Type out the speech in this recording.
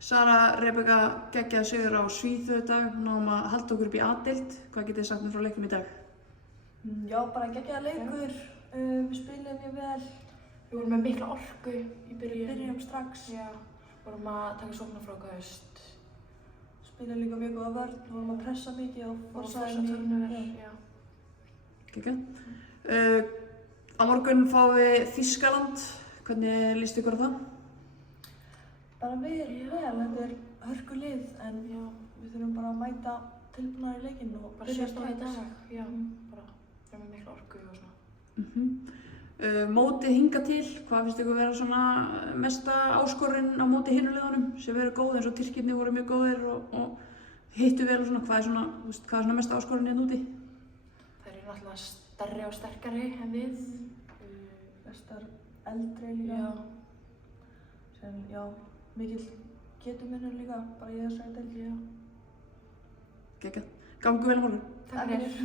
Sara, Rebekka, geggjaður sigur á Svíþjóð í dag, náum að halda okkur upp í A-deild. Hvað getið þið sagt mér frá leiknum í dag? Já, bara geggjaður leikur, við spiluðum mjög vel. Við vorum með mikla orku í byrjun. Við byrjum strax. Já, vorum að taka sóknarfráka haust. Spiluðum líka mjög góða vörn, vorum að pressa mikið og Forsa forsaði turnover, já. Geggjað. Á morgun fáum við Þýskaland. Hvernig líst ykkur á það? Bara vel, þetta er hörkulið en við þurfum bara að mæta tilbúnar í leikinn og Bara byrja sérst á í strax. dag, já. Bara, við erum með mikla orku og svona. Mótið hingað til, hvað finnst ykkur vera svona mesta áskorun á móti hinu liðunum sem verið góð eins og Tyrkirnir voru mjög góðir og hittu vel og svona, hvað er svona mesta áskorun hérna úti? Þær eru náttúrulega stærri og sterkari en við. Flestar eldri líka. Já. Sem, mikill getumunur líka, bara í þessari deild. Geggjað. Gangi vel á morgun. Takk fyrir.